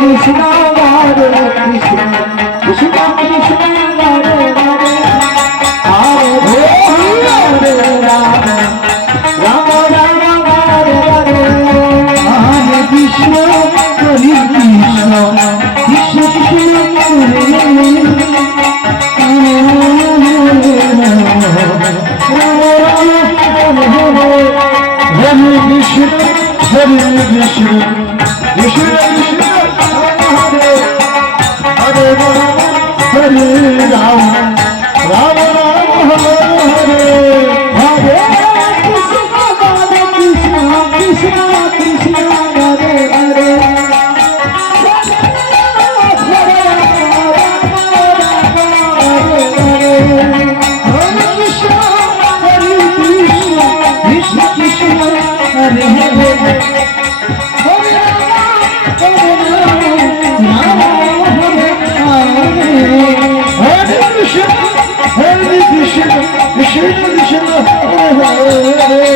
Krishna Hare Krishna Krishna Krishna Hare Hare Hare Hare Ram Ram Ram Hare Hare Hare Krishna Hare Krishna Krishna Krishna Hare Hare Krishna, Hare Krishna, Krishna Krishna, Hare Hare Rama, Hare Rama, Rama Rama, Hare Hare, Hare Krishna, Hare Krishna, Krishna Krishna, Hare Hare, Hare Krishna, Krishna Krishna, Hare Hare.